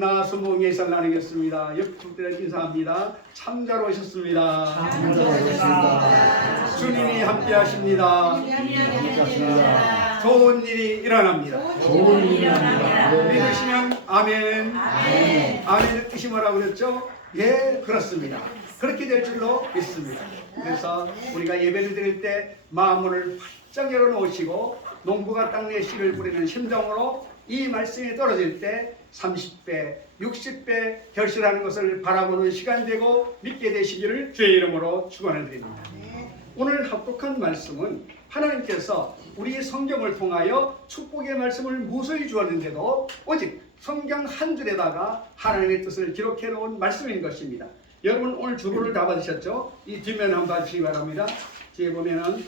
만나수몽의 살 나누겠습니다. 옆분들 인사합니다. 참 잘 오셨습니다. 주님이 함께 하십니다. 좋은 일이 일어납니다. 믿으시면 아멘. 아멘의 뜻이 뭐라고 그랬죠? 예, 그렇습니다. 그렇게 될 줄로 믿습니다. 그래서 우리가 예배를 드릴 때 마음을 활짝 열어놓으시고 농부가 땅에 씨를 뿌리는 심정으로 이 말씀이 떨어질 때 30배, 60배 결실하는 것을 바라보는 시간 되고 믿게 되시기를 주의 이름으로 축원을 드립니다. 오늘 합독한 말씀은 하나님께서 우리 성경을 통하여 축복의 말씀을 무수히 주었는데도 오직 성경 한 줄에다가 하나님의 뜻을 기록해 놓은 말씀인 것입니다. 여러분 오늘 주보를 다 받으셨죠? 이 뒷면 한번 봐주시기 바랍니다. 뒤에 보면은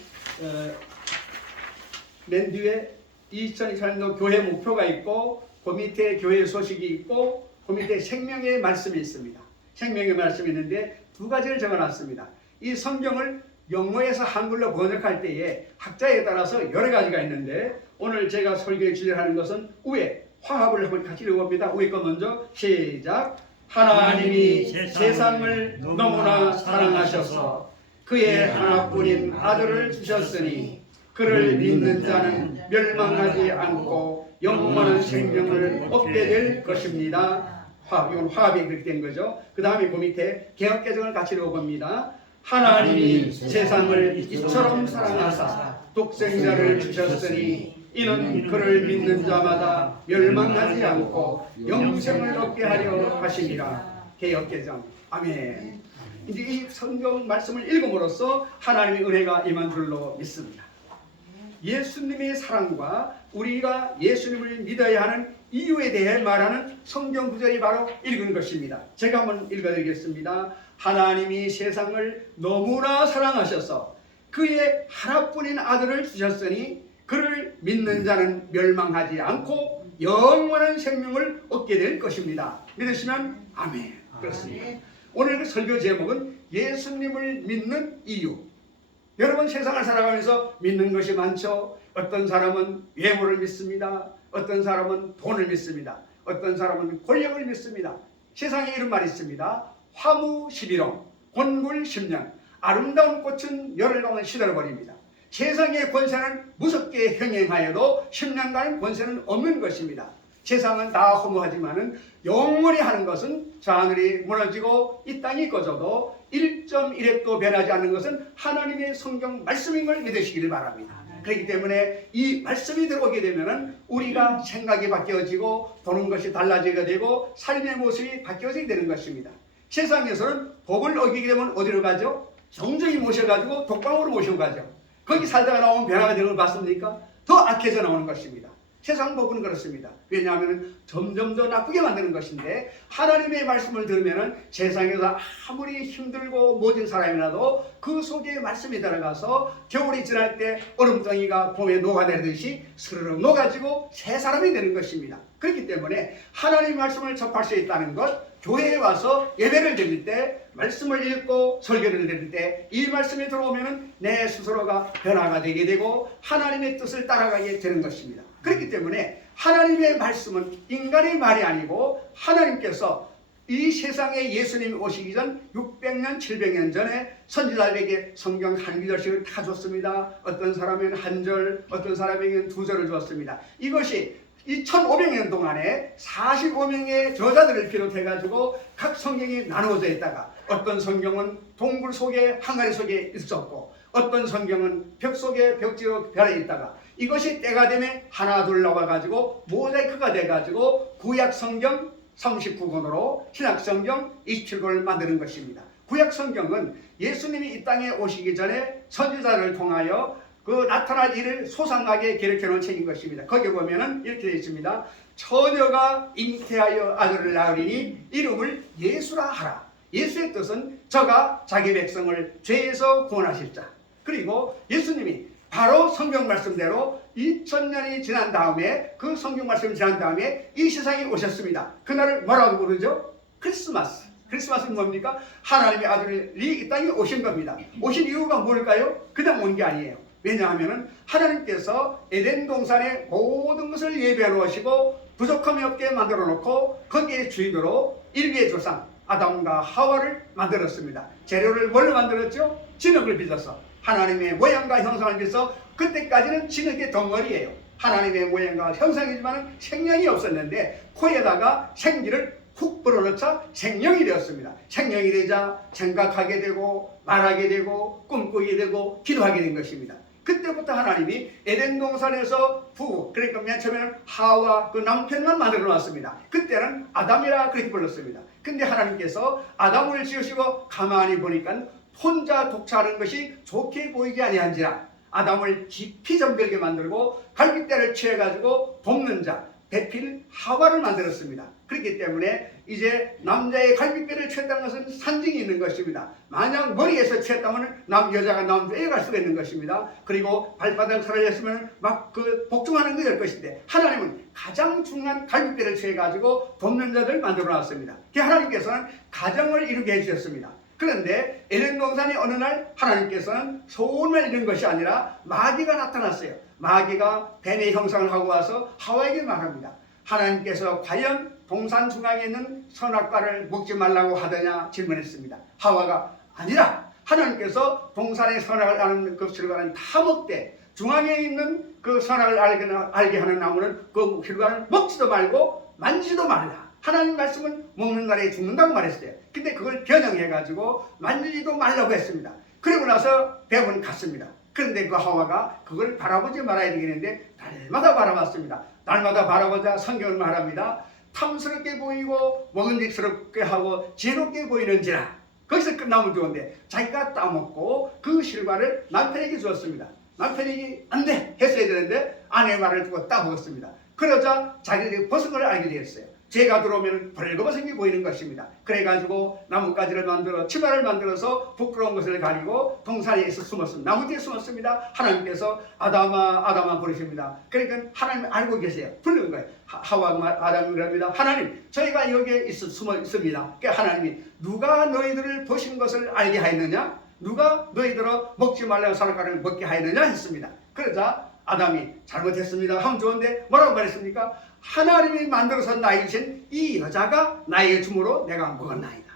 맨 뒤에 2024년도 교회 목표가 있고 그 밑에 교회 소식이 있고 그 밑에 생명의 말씀이 있습니다. 생명의 말씀이 있는데 두 가지를 적어놨습니다. 이 성경을 영어에서 한글로 번역할 때에 학자에 따라서 여러 가지가 있는데 오늘 제가 설교에 주제하는 것은 위에 화합을 한번 같이 읽어봅니다. 위에 거 먼저 시작. 하나님이 세상을 너무나 사랑하셔서 그의 하나뿐인 아들을 주셨으니 그를 믿는 자는 멸망하지 않고 영원한 생명을 얻게 될 것입니다. 이건 화합이 그렇게 된 거죠. 그 다음에 그 밑에 개역개정을 같이 읽어봅니다. 하나님이 세상을 이처럼 사랑하사 독생자를 주셨으니 이는 그를 믿는 자마다 멸망하지 않고 영생을 얻게 하려 하심이라. 개역개정. 아멘. 이제 이 성경 말씀을 읽음으로써 하나님의 은혜가 임한 줄로 믿습니다. 예수님의 사랑과 우리가 예수님을 믿어야 하는 이유에 대해 말하는 성경 구절이 바로 읽은 것입니다. 제가 한번 읽어드리겠습니다. 하나님이 세상을 너무나 사랑하셔서 그의 하나뿐인 아들을 주셨으니 그를 믿는 자는 멸망하지 않고 영원한 생명을 얻게 될 것입니다. 믿으시면 아멘. 그렇습니다. 오늘 그 설교 제목은 예수님을 믿는 이유. 여러분 세상을 살아가면서 믿는 것이 많죠. 어떤 사람은 외모를 믿습니다. 어떤 사람은 돈을 믿습니다. 어떤 사람은 권력을 믿습니다. 세상에 이런 말이 있습니다. 화무 11호, 곤굴 10년, 아름다운 꽃은 열흘 동안 시들어버립니다. 세상의 권세는 무섭게 행행하여도 10년간 권세는 없는 것입니다. 세상은 다 허무하지만은 영원히 하는 것은 저 하늘이 무너지고 이 땅이 꺼져도 1.1획도 변하지 않는 것은 하나님의 성경 말씀인 걸 믿으시길 바랍니다. 그렇기 때문에 이 말씀이 들어오게 되면은 우리가 생각이 바뀌어지고 보는 것이 달라지게 되고 삶의 모습이 바뀌어지게 되는 것입니다. 세상에서는 법을 어기게 되면 어디로 가죠? 정정히 모셔가지고 독방으로 모셔가죠. 거기 살다가 나오면 변화가 되는 걸 봤습니까? 더 악해져 나오는 것입니다. 세상 법은 그렇습니다. 왜냐하면 점점 더 나쁘게 만드는 것인데 하나님의 말씀을 들으면 세상에서 아무리 힘들고 모진 사람이라도 그 속에 말씀이 들어가서 겨울이 지날 때 얼음덩이가 봄에 녹아내리듯이 스르륵 녹아지고 새 사람이 되는 것입니다. 그렇기 때문에 하나님의 말씀을 접할 수 있다는 것, 교회에 와서 예배를 드릴 때 말씀을 읽고 설교를 드릴 때 이 말씀이 들어오면 내 스스로가 변화가 되게 되고 하나님의 뜻을 따라가게 되는 것입니다. 그렇기 때문에 하나님의 말씀은 인간의 말이 아니고 하나님께서 이 세상에 예수님이 오시기 전 600년, 700년 전에 선지자들에게 성경 한 구절씩을 다 줬습니다. 어떤 사람에게는 한 절, 어떤 사람에게는 두 절을 줬습니다. 이것이 2500년 동안에 45명의 저자들을 비롯해가지고 각 성경이 나누어져 있다가 어떤 성경은 동굴 속에 항아리 속에 있었고 어떤 성경은 벽 속에 벽지로 별에 있다가 이것이 때가 되면 하나 둘 나와가지고 모자이크가 돼가지고 구약 성경 39권으로 신약 성경 27권을 만드는 것입니다. 구약 성경은 예수님이 이 땅에 오시기 전에 선지자를 통하여 그 나타날 일을 소상하게 기록해 놓은 책인 것입니다. 거기 보면은 이렇게 되어 있습니다. 처녀가 잉태하여 아들을 낳으리니 이름을 예수라 하라. 예수의 뜻은 저가 자기 백성을 죄에서 구원하실 자. 그리고 예수님이 바로 성경 말씀대로 2000년이 지난 다음에 그 성경 말씀이 지난 다음에 이 세상에 오셨습니다. 그날을 뭐라고 부르죠? 크리스마스. 크리스마스는 뭡니까? 하나님의 아들이 이 땅에 오신 겁니다. 오신 이유가 뭘까요? 그냥 온 게 아니에요. 왜냐하면 하나님께서 에덴 동산에 모든 것을 예비해 놓으시고 부족함이 없게 만들어 놓고 거기에 주인으로 일개의 조상 아담과 하와를 만들었습니다. 재료를 뭘로 만들었죠? 진흙을 빚어서 하나님의 모양과 형상을 빚어서 그때까지는 진흙의 덩어리예요. 하나님의 모양과 형상이지만 생명이 없었는데 코에다가 생기를 훅 불어넣자 생명이 되었습니다. 생명이 되자 생각하게 되고 말하게 되고 꿈꾸게 되고 기도하게 된 것입니다. 그때부터 하나님이 에덴 동산에서 부부, 그러니까 맨 처음에는 하와 그 남편만 만들어 놨습니다. 그때는 아담이라 그렇게 불렀습니다. 근데 하나님께서 아담을 지으시고 가만히 보니까 혼자 독차하는 것이 좋게 보이지 아니한지라 아담을 깊이 잠들게 만들고 갈빗대를 취해가지고 돕는 자 배필 하와를 만들었습니다. 그렇기 때문에 이제 남자의 갈빗배를 취했다는 것은 산증이 있는 것입니다. 만약 머리에서 취했다면 여자가 남자에 갈 수가 있는 것입니다. 그리고 발바닥 사라졌으면 막 복종하는 게 될 것인데 하나님은 가장 중요한 갈빗배를 취해가지고 돕는 자들 만들어 놨습니다. 하나님께서는 가정을 이루게 해주셨습니다. 그런데 에덴 동산의 어느 날 하나님께서는 소원을 이룬 것이 아니라 마귀가 나타났어요. 마귀가 뱀의 형상을 하고 와서 하와에게 말합니다. 하나님께서 과연 동산 중앙에 있는 선악과를 먹지 말라고 하더냐 질문했습니다. 하와가 아니라 하나님께서 동산의 선악을 아는 그 실과는 다 먹되 중앙에 있는 그 선악을 알게 하는 나무는 그 실과는 먹지도 말고 만지도 말라. 하나님 말씀은 먹는 날에 죽는다고 말했어요. 근데 그걸 변형해가지고 만지지도 말라고 했습니다. 그리고 나서 뱀은 갔습니다. 그런데 그 하와가 그걸 바라보지 말아야 되겠는데 날마다 바라봤습니다. 날마다 바라보자 성경은 말합니다. 탐스럽게 보이고 먹은직스럽게 하고 지혜롭게 보이는지라. 거기서 끝나면 좋은데 자기가 따먹고 그 실과를 남편에게 주었습니다. 남편이 안 돼 했어야 되는데 아내의 말을 두고 따먹었습니다. 그러자 자기들이 벗은 걸 알게 되었어요. 죄가 들어오면 벌거벗은 게 보이는 것입니다. 그래가지고 나뭇가지를 만들어 치마를 만들어서 부끄러운 것을 가리고 동산에서 숨었습니다. 나무 뒤에 숨었습니다. 하나님께서 아담아 부르십니다. 그러니까 하나님 알고 계세요. 부르는 거예요. 하와가 아담이 그럽니다. 하나님 저희가 여기에 숨어 있습니다. 그러니까 하나님이 누가 너희들을 보신 것을 알게 하였느냐? 누가 너희들을 먹지 말라는 선악과를 먹게 하였느냐 했습니다. 그러자 아담이 잘못했습니다 하면 좋은데 뭐라고 말했습니까? 하나님이 만들어서 나에게 주신 이 여자가 나에게 주므로 내가 먹었나이다.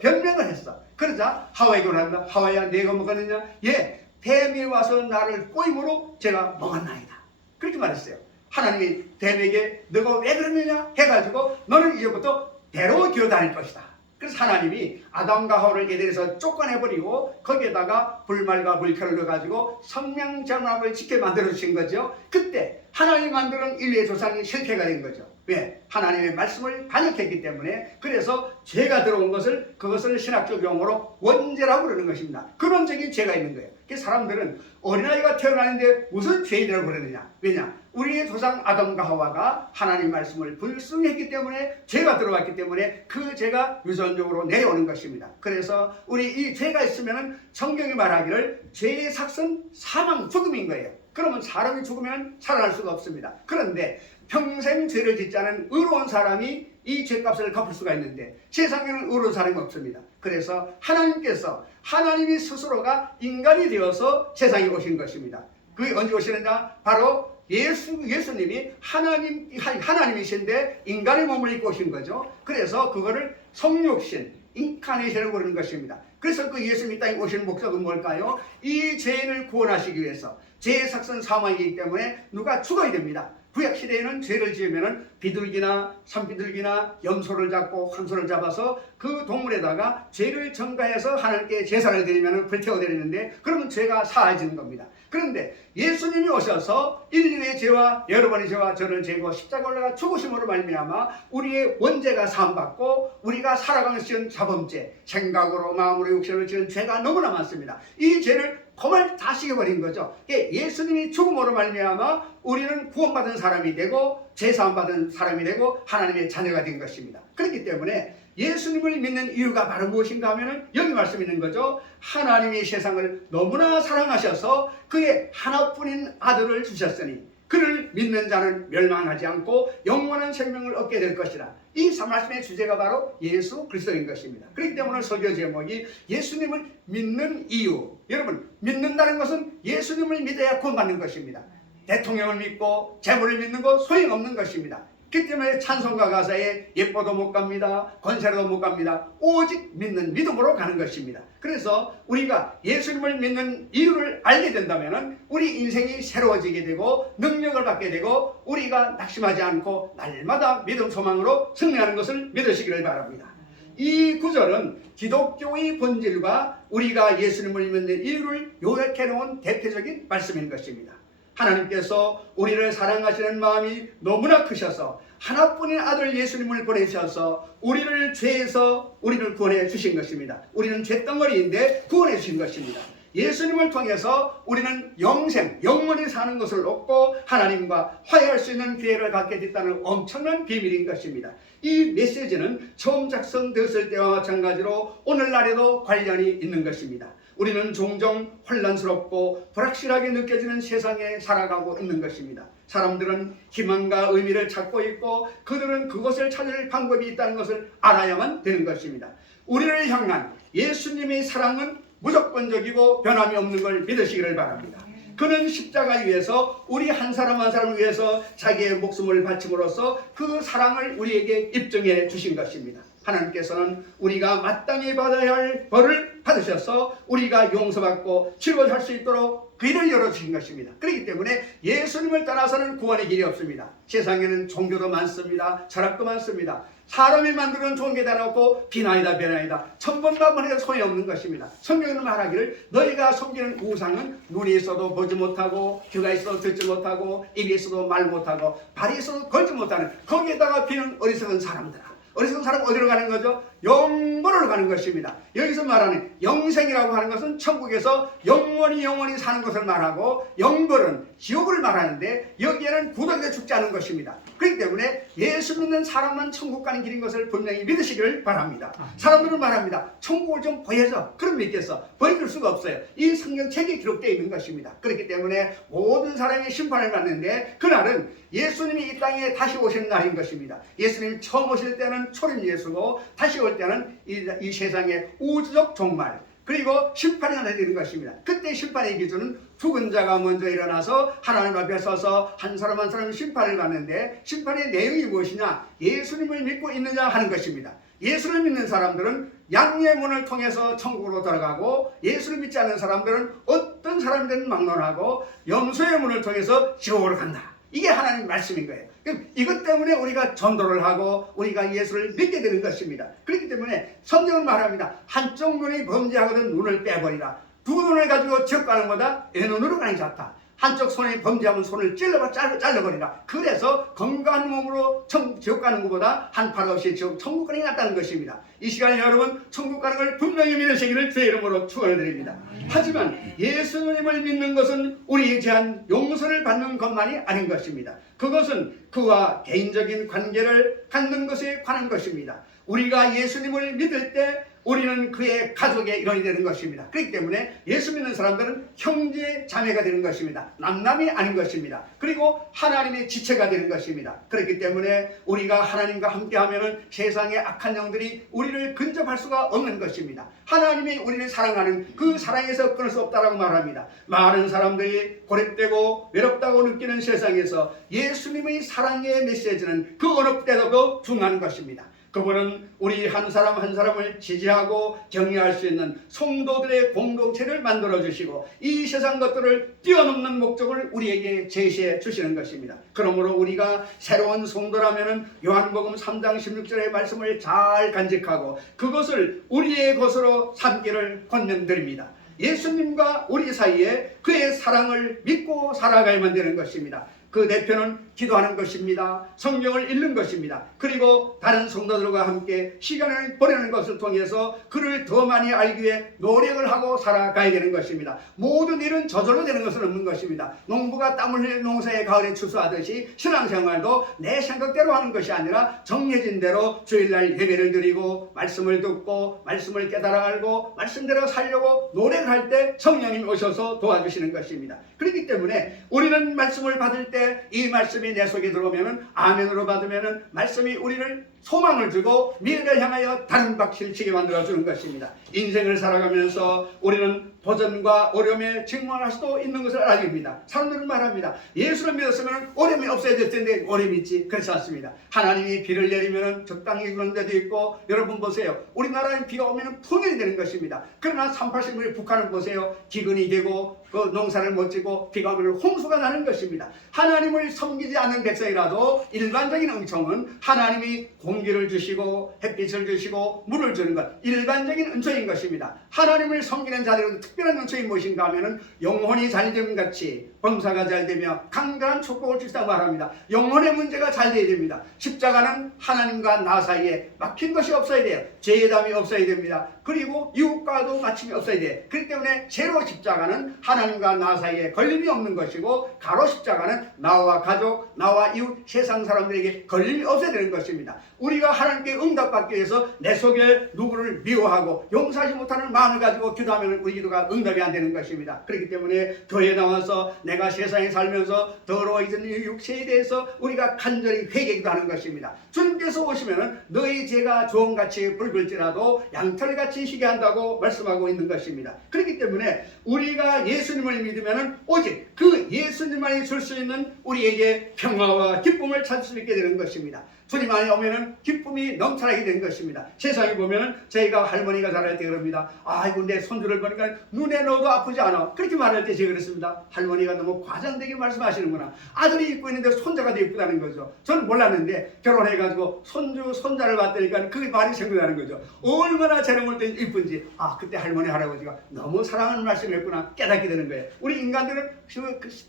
변명을 했어. 그러자 하와에게 말합니다. 하와야 내가 먹었느냐? 예, 뱀이 와서 나를 꼬임으로 제가 먹었나이다. 그렇게 말했어요. 하나님이 뱀에게 너가 왜 그러느냐 해가지고 너는 이제부터 배로 기어다닐 것이다. 그래서 하나님이 아담과 하와를 에덴에서 쫓아내버리고 거기에다가 불말과 불켜를 넣어가지고 성명정합을 짓게 만들어주신 거죠. 그때 하나님이 만드는 인류의 조상이 실패가 된 거죠. 왜? 하나님의 말씀을 반역했기 때문에. 그래서 죄가 들어온 것을 그것을 신학적 용어로 원죄라고 그러는 것입니다. 근원적인 죄가 있는 거예요. 사람들은 어린아이가 태어나는데 무슨 죄인이라고 그러느냐? 왜냐? 우리의 조상 아담과 하와가 하나님 말씀을 불순했기 때문에 죄가 들어왔기 때문에 그 죄가 유전적으로 내려오는 것입니다. 그래서 우리 이 죄가 있으면 성경이 말하기를 죄의 삭은 사망, 죽음인 거예요. 그러면 사람이 죽으면 살아날 수가 없습니다. 그런데 평생 죄를 짓지 않은 의로운 사람이 이 죄값을 갚을 수가 있는데 세상에는 의로운 사람이 없습니다. 그래서 하나님께서 하나님이 스스로가 인간이 되어서 세상에 오신 것입니다. 그게 언제 오시느냐? 바로 예수님이 하나님이신데 인간의 몸을 입고 오신 거죠. 그래서 그거를 성육신, 인카네이션을 부르는 것입니다. 그래서 그 예수님이 땅에 오시는 목적은 뭘까요? 이 죄인을 구원하시기 위해서. 죄의 삭은 사망이기 때문에 누가 죽어야 됩니다. 구약시대에는 죄를 지으면 비둘기나 산비둘기나 염소를 잡고 황소를 잡아서 그 동물에다가 죄를 전가해서 하나님께 제사를 드리면 불태워 드리는데 그러면 죄가 사해지는 겁니다. 그런데 예수님이 오셔서 인류의 죄와 여러분의 죄와 저를 죄고 십자가 올라가 죽으심으로 말미암아 우리의 원죄가 사함받고 우리가 살아가면서 지은 자범죄, 생각으로 마음으로 육신으로 지은 죄가 너무나 많습니다. 이 죄를 그걸 다 씻어버린 거죠. 예수님이 죽음으로 말미암아 우리는 구원받은 사람이 되고 제사함 받은 사람이 되고 하나님의 자녀가 된 것입니다. 그렇기 때문에 예수님을 믿는 이유가 바로 무엇인가 하면 여기 말씀 있는 거죠. 하나님이 세상을 너무나 사랑하셔서 그의 하나뿐인 아들을 주셨으니 그를 믿는 자는 멸망하지 않고 영원한 생명을 얻게 될 것이라. 이 말씀의 주제가 바로 예수 그리스도인 것입니다. 그렇기 때문에 설교 제목이 예수님을 믿는 이유. 여러분, 믿는다는 것은 예수님을 믿어야 구원받는 것입니다. 대통령을 믿고 재물을 믿는 거 소용없는 것입니다. 그렇기 때문에 찬송가 가사에 예뻐도 못 갑니다. 권세로도 못 갑니다. 오직 믿는 믿음으로 가는 것입니다. 그래서 우리가 예수님을 믿는 이유를 알게 된다면 우리 인생이 새로워지게 되고 능력을 받게 되고 우리가 낙심하지 않고 날마다 믿음 소망으로 승리하는 것을 믿으시기를 바랍니다. 이 구절은 기독교의 본질과 우리가 예수님을 믿는 이유를 요약해 놓은 대표적인 말씀인 것입니다. 하나님께서 우리를 사랑하시는 마음이 너무나 크셔서 하나뿐인 아들 예수님을 보내셔서 우리를 죄에서 우리를 구원해 주신 것입니다. 우리는 죄덩어리인데 구원해 주신 것입니다. 예수님을 통해서 우리는 영생, 영원히 사는 것을 얻고 하나님과 화해할 수 있는 기회를 갖게 됐다는 엄청난 비밀인 것입니다. 이 메시지는 처음 작성되었을 때와 마찬가지로 오늘날에도 관련이 있는 것입니다. 우리는 종종 혼란스럽고 불확실하게 느껴지는 세상에 살아가고 있는 것입니다. 사람들은 희망과 의미를 찾고 있고 그들은 그것을 찾을 방법이 있다는 것을 알아야만 되는 것입니다. 우리를 향한 예수님의 사랑은 무조건적이고 변함이 없는 걸 믿으시기를 바랍니다. 그는 십자가 위에서 우리 한 사람 한 사람을 위해서 자기의 목숨을 바침으로써 그 사랑을 우리에게 입증해 주신 것입니다. 하나님께서는 우리가 마땅히 받아야 할 벌을 받으셔서 우리가 용서받고 치료할 수 있도록 길을 열어주신 것입니다. 그렇기 때문에 예수님을 따라서는 구원의 길이 없습니다. 세상에는 종교도 많습니다. 철학도 많습니다. 사람이 만드는 종교다 놓고 비나이다 변화이다 천번만 해도 소용없는 것입니다. 성경에는 말하기를 너희가 섬기는 우상은 눈이 있어도 보지 못하고 귀가 있어도 듣지 못하고 입이 있어도 말 못하고 발이 있어도 걸지 못하는 거기에다가 비는 어리석은 사람들아. 어리석은 사람 어디로 가는 거죠? 영벌로 가는 것입니다. 여기서 말하는 영생이라고 하는 것은 천국에서 영원히 사는 것을 말하고 영벌은 지옥을 말하는데 여기에는 굳어져 죽지 않은 것입니다. 그렇기 때문에 예수 믿는 사람만 천국 가는 길인 것을 분명히 믿으시기를 바랍니다. 사람들은 말합니다. 천국을 좀 보여줘. 그럼 믿겠어. 보여줄 수가 없어요. 이 성경책에 기록되어 있는 것입니다. 그렇기 때문에 모든 사람이 심판을 받는데 그날은 예수님이 이 땅에 다시 오시는 날인 것입니다. 예수님이 처음 오실 때는 초림 예수고 다시 올 때는 이 세상의 우주적 종말 그리고 심판이 내리는 것입니다. 그때 심판의 기준은 죽은 자가 먼저 일어나서 하나님 앞에 서서 한 사람 한 사람 심판을 받는데 심판의 내용이 무엇이냐? 예수님을 믿고 있느냐 하는 것입니다. 예수를 믿는 사람들은 양의 문을 통해서 천국으로 들어가고 예수를 믿지 않는 사람들은 어떤 사람들은 막론하고 염소의 문을 통해서 지옥으로 간다. 이게 하나님 말씀인 거예요. 이것 때문에 우리가 전도를 하고 우리가 예수를 믿게 되는 것입니다. 그렇기 때문에 성경은 말합니다. 한쪽 눈이 범죄하거든 눈을 빼버리라. 두 눈을 가지고 지옥 가는 것보다 내 눈으로 가는 게 좋다. 한쪽 손이 범죄하면 손을 잘라버리라. 그래서 건강한 몸으로 지옥 가는 것보다 한 팔 없이 천국 가는 게 낫다는 것입니다. 이 시간에 여러분 천국 가는 걸 분명히 믿으시기를 주의 이름으로 축원드립니다. 하지만 예수님을 믿는 것은 우리에 대한 용서를 받는 것만이 아닌 것입니다. 그것은 그와 개인적인 관계를 갖는 것에 관한 것입니다. 우리가 예수님을 믿을 때 우리는 그의 가족의 일원이 되는 것입니다. 그렇기 때문에 예수 믿는 사람들은 형제 자매가 되는 것입니다. 남남이 아닌 것입니다. 그리고 하나님의 지체가 되는 것입니다. 그렇기 때문에 우리가 하나님과 함께하면 세상의 악한 영들이 우리를 근접할 수가 없는 것입니다. 하나님이 우리를 사랑하는 그 사랑에서 끊을 수 없다라고 말합니다. 많은 사람들이 고립되고 외롭다고 느끼는 세상에서 예수님의 사랑의 메시지는 그 어느 때도 중요한 것입니다. 그분은 우리 한 사람 한 사람을 지지하고 격려할 수 있는 성도들의 공동체를 만들어주시고 이 세상 것들을 뛰어넘는 목적을 우리에게 제시해 주시는 것입니다. 그러므로 우리가 새로운 성도라면 요한복음 3장 16절의 말씀을 잘 간직하고 그것을 우리의 것으로 삼기를 권면드립니다. 예수님과 우리 사이에 그의 사랑을 믿고 살아가야만 되는 것입니다. 그 대표는 기도하는 것입니다. 성경을 읽는 것입니다. 그리고 다른 성도들과 함께 시간을 보내는 것을 통해서 그를 더 많이 알기 위해 노력을 하고 살아가야 되는 것입니다. 모든 일은 저절로 되는 것은 없는 것입니다. 농부가 땀을 흘려 농사에 가을에 추수하듯이 신앙생활도 내 생각대로 하는 것이 아니라 정해진 대로 주일날 예배를 드리고 말씀을 듣고 말씀을 깨달아 알고 말씀대로 살려고 노력을 할 때 성령님 오셔서 도와주시는 것입니다. 그렇기 때문에 우리는 말씀을 받을 때 이 말씀이 내 속에 들어오면 아멘으로 받으면 말씀이 우리를 소망을 주고 미래를 향하여 다른 박씨를 치게 만들어주는 것입니다. 인생을 살아가면서 우리는 도전과 어려움에 직면할 수도 있는 것을 알입니다. 사람들은 말합니다. 예수를 믿었으면 어려움이 없어야 될 텐데 어려움이 있지. 그렇지 않습니다. 하나님이 비를 내리면 적당히 그런 데도 있고, 여러분 보세요. 우리나라에 비가 오면 풍년이 되는 것입니다. 그러나 38.1 북한을 보세요. 기근이 되고 그 농사를 못 지고 비가 오면 홍수가 나는 것입니다. 하나님을 섬기지 않는 백성이라도 일반적인 은총은 하나님이 공기를 주시고 햇빛을 주시고 물을 주는 것, 일반적인 은총인 것입니다. 하나님을 섬기는 자들은 특별한 은총이 무엇인가 하면은 영혼이 잘됨 같이 범사가 잘되며 강건한 축복을 주시다고 말합니다. 영혼의 문제가 잘 돼야 됩니다. 십자가는 하나님과 나 사이에 막힌 것이 없어야 돼요. 죄담이 없어야 됩니다. 그리고 이웃과도 마침이 없어야 돼요. 그렇기 때문에 세로 십자가는 하나님과 나 사이에 걸림이 없는 것이고, 가로 십자가는 나와 가족, 나와 이웃, 세상 사람들에게 걸림이 없어야 되는 것입니다. 우리가 하나님께 응답받기 위해서 내 속에 누구를 미워하고 용서하지 못하는 마음을 가지고 기도하면 우리 기도가 응답이 안 되는 것입니다. 그렇기 때문에 교회에 나와서 내가 세상에 살면서 더러워진 이 육체에 대해서 우리가 간절히 회개기도 하는 것입니다. 주님께서 오시면 너희 죄가 종같이 붉을지라도 양털같이 희게 한다고 말씀하고 있는 것입니다. 그렇기 때문에 우리가 예수님을 믿으면 오직 그 예수님만이 줄 수 있는 우리에게 평화와 기쁨을 찾을 수 있게 되는 것입니다. 주님 안에 오면은 기쁨이 넘쳐나게 된 것입니다. 세상에 보면은 저희가 할머니가 자랄 때 그럽니다. 아이고 내 손주를 보니까 눈에 넣어도 아프지 않아. 그렇게 말할 때 제가 그랬습니다. 할머니가 너무 과장되게 말씀하시는구나. 아들이 입고 있는데 손자가 더 이쁘다는 거죠. 저는 몰랐는데 결혼해가지고 손주 손자를 봤다니까 그게 말이 생각나는 거죠. 얼마나 젊을 때 이쁜지, 아 그때 할머니 할아버지가 너무 사랑하는 말씀을 했구나 깨닫게 되는 거예요. 우리 인간들은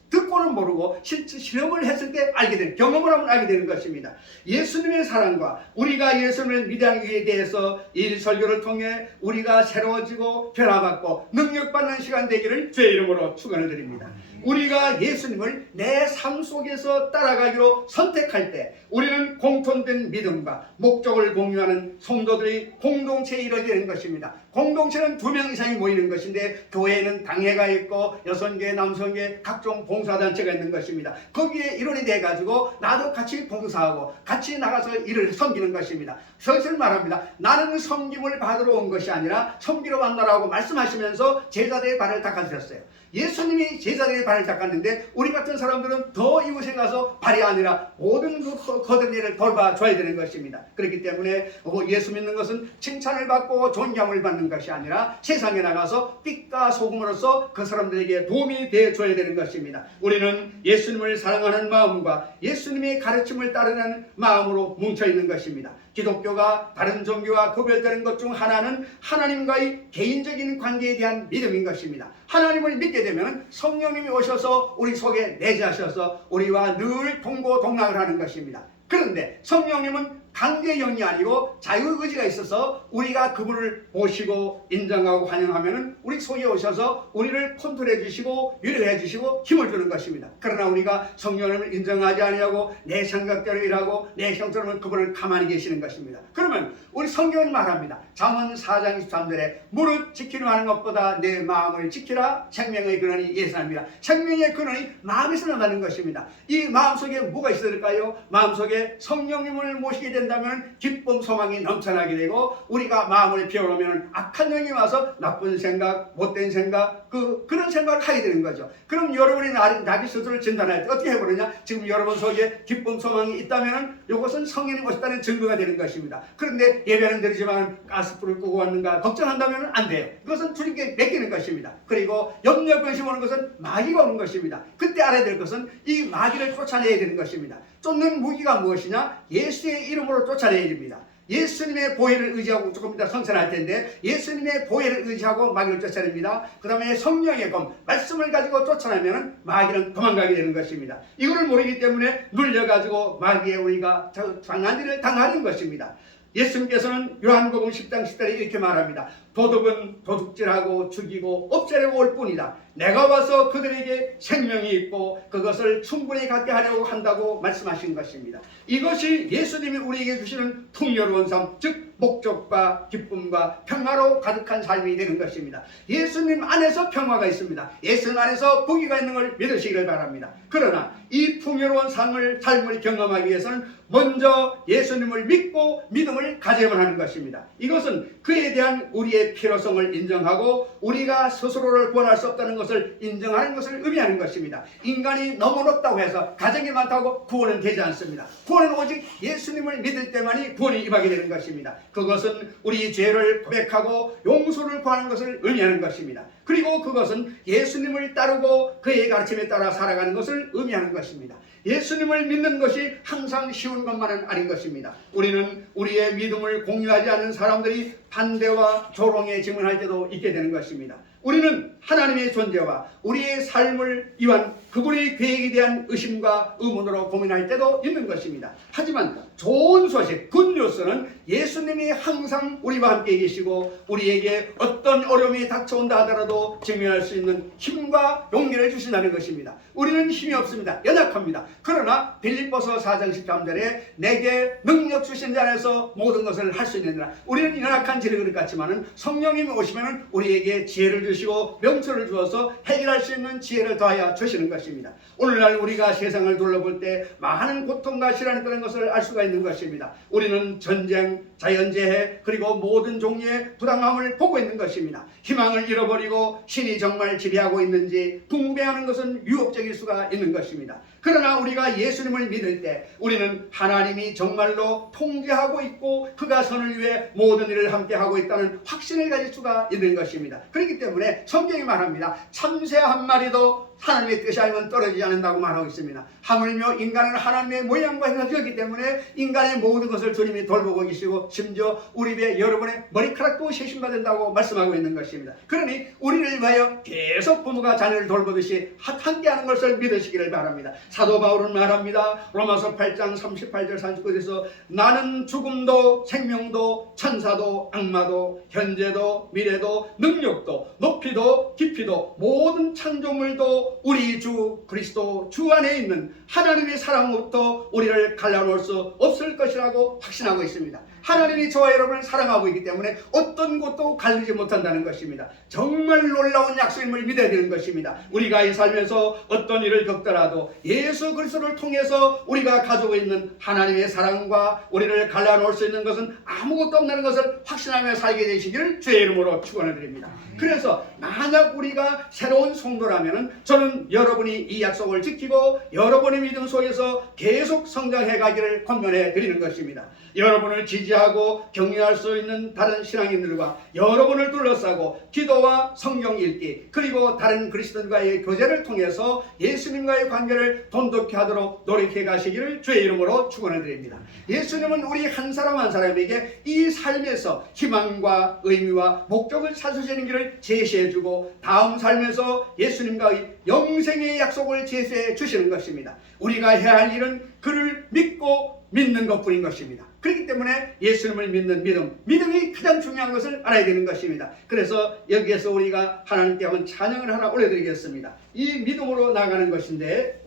듣고는 모르고 실제 실험을 했을 때 알게 되는, 경험을 하면 알게 되는 것입니다. 예수님의 사랑과 우리가 예수님을 믿기에 대해서 이 설교를 통해 우리가 새로워지고 변화받고 능력받는 시간 되기를 주의 이름으로 축원을 드립니다. 우리가 예수님을 내 삶 속에서 따라가기로 선택할 때 우리는 공통된 믿음과 목적을 공유하는 성도들이 공동체에 이루어지게 되는 것입니다. 공동체는 2명 이상이 모이는 것인데 교회에는 당회가 있고 여성계, 남성계, 각종 봉사단체가 있는 것입니다. 거기에 일원이 돼가지고 나도 같이 봉사하고 같이 나가서 일을 섬기는 것입니다. 서기서는 말합니다. 나는 섬김을 받으러 온 것이 아니라 섬기러 왔노라고 말씀하시면서 제자들의 발을 닦아주셨어요. 예수님이 제자들의 발을 닦았는데 우리 같은 사람들은 더 이웃에 가서 발이 아니라 모든 그 거듭 일을 돌봐줘야 되는 것입니다. 그렇기 때문에 예수 믿는 것은 칭찬을 받고 존경을 받는 것이 아니라 세상에 나가서 빛과 소금으로서 그 사람들에게 도움이 되어줘야 되는 것입니다. 우리는 예수님을 사랑하는 마음과 예수님의 가르침을 따르는 마음으로 뭉쳐있는 것입니다. 기독교가 다른 종교와 구별되는 것 중 하나는 하나님과의 개인적인 관계에 대한 믿음인 것입니다. 하나님을 믿게 되면 성령님이 오셔서 우리 속에 내재하셔서 우리와 늘 동고동락을 하는 것입니다. 그런데 성령님은 강제형이 아니고 자유의지가 있어서 우리가 그분을 모시고 인정하고 환영하면 우리 속에 오셔서 우리를 컨트롤해 주시고 위로해 주시고 힘을 주는 것입니다. 그러나 우리가 성령님을 인정하지 아니하고 내 생각대로 일하고 내 형처럼 그분을 가만히 계시는 것입니다. 그러면 우리 성경은 말합니다. 잠언 4장 23절에 무릇 지키려 하는 것보다 내 마음을 지키라. 생명의 근원이 예수님이라. 생명의 근원이 마음에서 나는 것입니다. 이 마음속에 뭐가 있어야 될까요? 마음속에 성령님을 모시게 된다면 기쁨 소망이 넘쳐나게 되고 우리가 마음을 비워놓으면 악한 영이 와서 나쁜 생각, 못된 생각, 그런 생각을 하게 되는 거죠. 그럼 여러분이 자기 스스로를 진단할 때 어떻게 해보느냐? 지금 여러분 속에 기쁨 소망이 있다면 이것은 성령이 오셨다는 증거가 되는 것입니다. 그런데 예배는 드리지만 가스불을 끄고 왔는가 걱정한다면 안 돼요. 그것은 주님께 맡기는 것입니다. 그리고 염려 근심 오는 것은 마귀가 오는 것입니다. 그때 알아야 될 것은 이 마귀를 쫓아내야 되는 것입니다. 쫓는 무기가 무엇이냐? 예수의 이름으로 쫓아내야 됩니다. 예수님의 보혜를 의지하고 조금 이따 성찬할 텐데 예수님의 보혜를 의지하고 마귀를 쫓아냅니다. 그 다음에 성령의 검, 말씀을 가지고 쫓아내면 마귀는 도망가게 되는 것입니다. 이거를 모르기 때문에 눌려가지고 마귀에 우리가 장난질을 당하는 것입니다. 예수님께서는 요한복음 10장 10절에 이렇게 말합니다. 도둑은 도둑질하고 죽이고 없애려고 올 뿐이다. 내가 와서 그들에게 생명이 있고 그것을 충분히 갖게 하려고 한다고 말씀하신 것입니다. 이것이 예수님이 우리에게 주시는 풍요로운 삶, 즉 목적과 기쁨과 평화로 가득한 삶이 되는 것입니다. 예수님 안에서 평화가 있습니다. 예수님 안에서 복이가 있는 걸 믿으시기를 바랍니다. 그러나 이 풍요로운 삶을 경험하기 위해서는 먼저 예수님을 믿고 믿음을 가져야만 하는 것입니다. 이것은 그에 대한 우리의 필요성을 인정하고 우리가 스스로를 구원할 수 없다는 것을 인정하는 것을 의미하는 것입니다. 인간이 너무 높다고 해서 가정이 많다고 구원은 되지 않습니다. 구원은 오직 예수님을 믿을 때만이 구원이 임하게 되는 것입니다. 그것은 우리 죄를 고백하고 용서를 구하는 것을 의미하는 것입니다. 그리고 그것은 예수님을 따르고 그의 가르침에 따라 살아가는 것을 의미하는 것입니다. 예수님을 믿는 것이 항상 쉬운 것만은 아닌 것입니다. 우리는 우리의 믿음을 공유하지 않는 사람들이 반대와 조롱에 직면할 때도 있게 되는 것입니다. 우리는 하나님의 존재와 우리의 삶을 위한 그분의 계획에 대한 의심과 의문으로 고민할 때도 있는 것입니다. 하지만 좋은 소식, 굿뉴스는 예수님이 항상 우리와 함께 계시고 우리에게 어떤 어려움이 닥쳐온다 하더라도 직면할 수 있는 힘과 용기를 주신다는 것입니다. 우리는 힘이 없습니다. 연약합니다. 그러나 빌립보서 4장 13절에 내게 능력 주신 자 안에서 모든 것을 할 수 있느니라. 우리는 연약한 지력을 같지만은 성령님이 오시면은 우리에게 지혜를 주시고 명철을 주어서 해결할 수 있는 지혜를 더하여 주시는 것입니다. 오늘날 우리가 세상을 둘러볼 때 많은 고통과 시련이 있다는 것을 알 수가 있는 것입니다. 우리는 전쟁, 자연재해 그리고 모든 종류의 부당함을 보고 있는 것입니다. 희망을 잃어버리고 신이 정말 지배하고 있는지 궁금해하는 것은 유혹적일 수가 있는 것입니다. 그러나 우리가 예수님을 믿을 때 우리는 하나님이 정말로 통제하고 있고 그가 선을 위해 모든 일을 함께 하고 있다는 확신을 가질 수가 있는 것입니다. 그렇기 때문에 성경이 말합니다. 참새 한 마리도 하나님의 뜻이 아니면 떨어지지 않는다고 말하고 있습니다. 하물며 인간은 하나님의 모양과 형상을 지었기 때문에 인간의 모든 것을 주님이 돌보고 계시고 심지어 우리 배에 여러분의 머리카락도 세심받는다고 말씀하고 있는 것입니다. 그러니 우리를 위하여 계속 부모가 자녀를 돌보듯이 함께하는 것을 믿으시기를 바랍니다. 사도 바울은 말합니다. 로마서 8장 38절 39절에서 나는 죽음도 생명도 천사도 악마도 현재도 미래도 능력도 높이도 깊이도 모든 창조물도 우리 주 그리스도 주 안에 있는 하나님의 사랑으로부터 우리를 갈라놓을 수 없을 것이라고 확신하고 있습니다. 하나님이 저와 여러분을 사랑하고 있기 때문에 어떤 것도 갈리지 못한다는 것입니다. 정말 놀라운 약속임을 믿어야 되는 것입니다. 우리가 이 삶에서 어떤 일을 겪더라도 예수 그리스도를 통해서 우리가 가지고 있는 하나님의 사랑과 우리를 갈라놓을 수 있는 것은 아무것도 없다는 것을 확신하며 살게 되시기를 주의 이름으로 축원을 드립니다. 그래서 만약 우리가 새로운 성도라면 저는 여러분이 이 약속을 지키고 여러분의 믿음 속에서 계속 성장해 가기를 권면해 드리는 것입니다. 여러분을 지지하고 격려할 수 있는 다른 신앙인들과 여러분을 둘러싸고 기도와 성경 읽기 그리고 다른 그리스도인과의 교제를 통해서 예수님과의 관계를 돈독히 하도록 노력해 가시기를 주의 이름으로 축원을 드립니다. 예수님은 우리 한 사람 한 사람에게 이 삶에서 희망과 의미와 목적을 찾으시는 길을 제시해주고 다음 삶에서 예수님과의 영생의 약속을 제시해 주시는 것입니다. 우리가 해야 할 일은 그를 믿고 믿는 것뿐인 것입니다. 그렇기 때문에 예수님을 믿는 믿음이 가장 중요한 것을 알아야 되는 것입니다. 그래서 여기에서 우리가 하나님께 한번 찬양을 하나 올려드리겠습니다. 이 믿음으로 나가는 것인데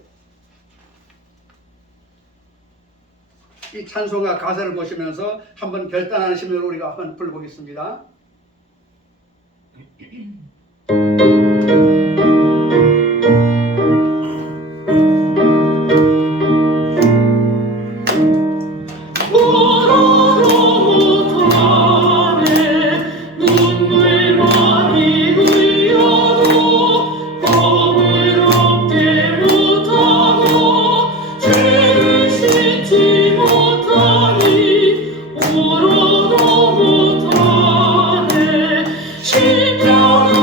이 찬송가 가사를 보시면서 한번 결단하는 심으로 우리가 한번 불러보겠습니다. 오로도 못하네 십자가의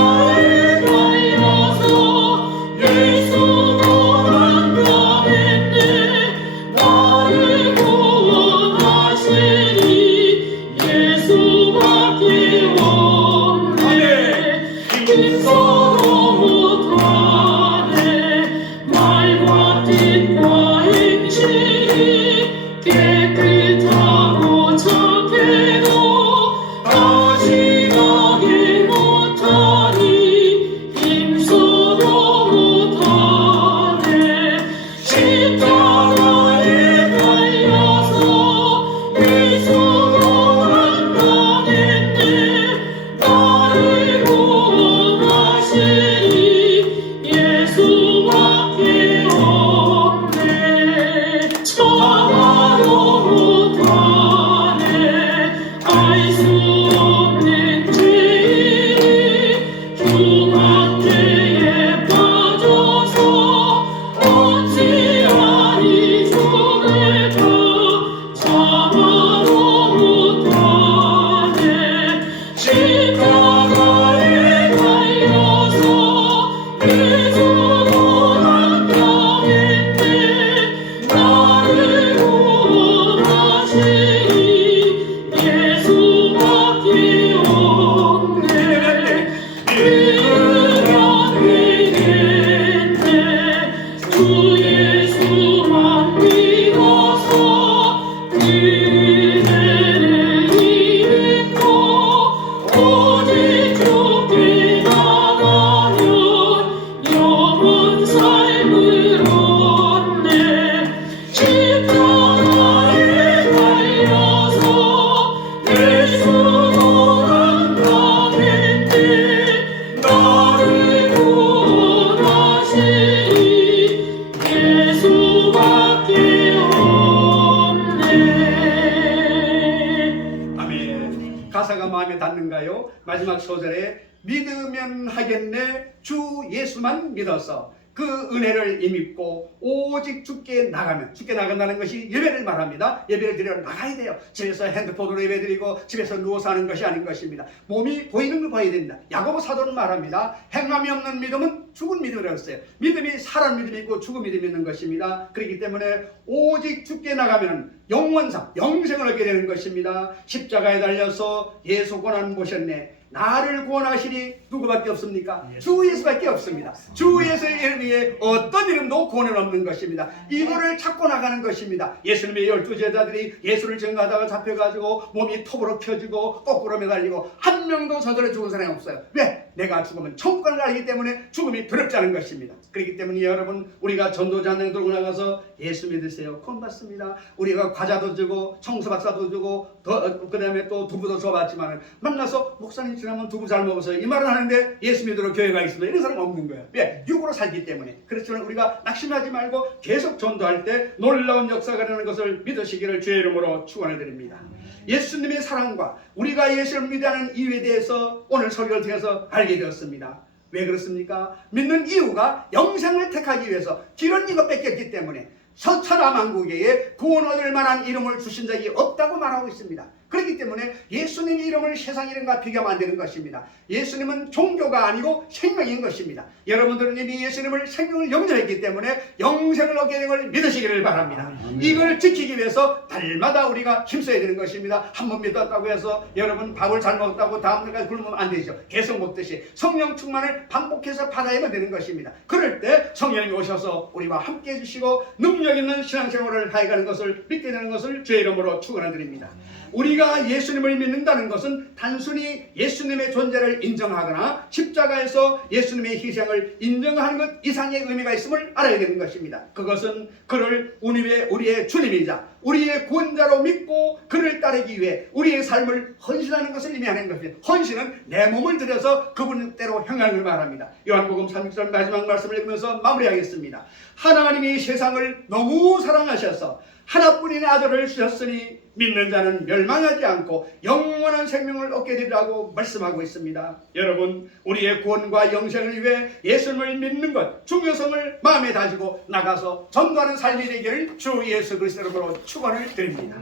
가사가 마음에 닿는가요? 마지막 소절에 믿으면 하겠네 주 예수만 믿어서 그 은혜를 임입고 오직 주께 나가면, 주께 나간다는 것이 예배를 말합니다. 예배를 드리러 나가야 돼요. 집에서 핸드폰으로 예배 드리고 집에서 누워서 하는 것이 아닌 것입니다. 몸이 보이는 걸 봐야 됩니다. 야고보 사도는 말합니다. 행함이 없는 믿음은 죽은 믿음이라고 했어요. 믿음이 사람 믿음이 있고 죽은 믿음이 있는 것입니다. 그렇기 때문에 오직 주께 나가면 영원상, 영생을 얻게 되는 것입니다. 십자가에 달려서 예수 고난 보셨네. 나를 구원하시니 누구밖에 없습니까? 주 예수밖에 없습니다. 주 예수의 이름 위에 어떤 이름도 구원은 없는 것입니다. 이거를 찾고 나가는 것입니다. 예수님의 12제자들이 예수를 증거하다가 잡혀가지고 몸이 톱으로 펴지고 거꾸로 매달리고 한 명도 저들을 죽은 사람이 없어요. 왜? 내가 죽으면 천국을 가기 때문에 죽음이 두렵지 않은 것입니다. 그렇기 때문에 여러분, 우리가 전도자 한 명 들고 나가서 예수 믿으세요. 구원 받습니다. 우리가 과자도 주고 청소박사도 주고 그 다음에 또 두부도 줘봤지만 만나서 목사님 지나면 두부 잘 먹었어요. 이 말은 하는데 예수 믿으러 교회 가 있습니다. 이런 사람 없는 거예요. 왜? 육으로 살기 때문에. 그렇지만 우리가 낙심하지 말고 계속 전도할 때 놀라운 역사가 되는 것을 믿으시기를 주의 이름으로 축원을 드립니다. 예수님의 사랑과 우리가 예수를 믿는 이유에 대해서 오늘 설교를 통해서 알게 되었습니다. 왜 그렇습니까? 믿는 이유가 영생을 택하기 위해서 길은 이거 뺏겼기 때문에 서천하만국에 구원 얻을 만한 이름을 주신 적이 없다고 말하고 있습니다. 그렇기 때문에 예수님 이름을 세상 이름과 비교하면 안 되는 것입니다. 예수님은 종교가 아니고 생명인 것입니다. 여러분들은 이미 예수님을 생명을 영접했기 때문에 영생을 얻게 된 걸 믿으시기를 바랍니다. 이걸 지키기 위해서 달마다 우리가 힘써야 되는 것입니다. 한 번 믿었다고 해서 여러분 밥을 잘 먹었다고 다음날까지 굶으면 안 되죠. 계속 먹듯이 성령 충만을 반복해서 받아야만 되는 것입니다. 그럴 때 성령이 오셔서 우리와 함께 해주시고 능력 있는 신앙생활을 하여가는 것을 믿게 되는 것을 주의 이름으로 축원을 드립니다. 우리가 예수님을 믿는다는 것은 단순히 예수님의 존재를 인정하거나 십자가에서 예수님의 희생을 인정하는 것 이상의 의미가 있음을 알아야 되는 것입니다. 그것은 그를 우리의 주님이자 우리의 구원자로 믿고 그를 따르기 위해 우리의 삶을 헌신하는 것을 의미하는 것입니다. 헌신은 내 몸을 들여서 그분대로 향하는 걸 말합니다. 요한복음 3장 마지막 말씀을 읽으면서 마무리하겠습니다. 하나님이 세상을 너무 사랑하셔서 하나뿐인 아들을 주셨으니 믿는 자는 멸망하지 않고 영원한 생명을 얻게 되리라고 말씀하고 있습니다. 여러분, 우리의 구원과 영생을 위해 예수님을 믿는 것 중요성을 마음에 다지고 나가서 전도하는 삶이 되기를 주 예수 그리스도로 축원을 드립니다.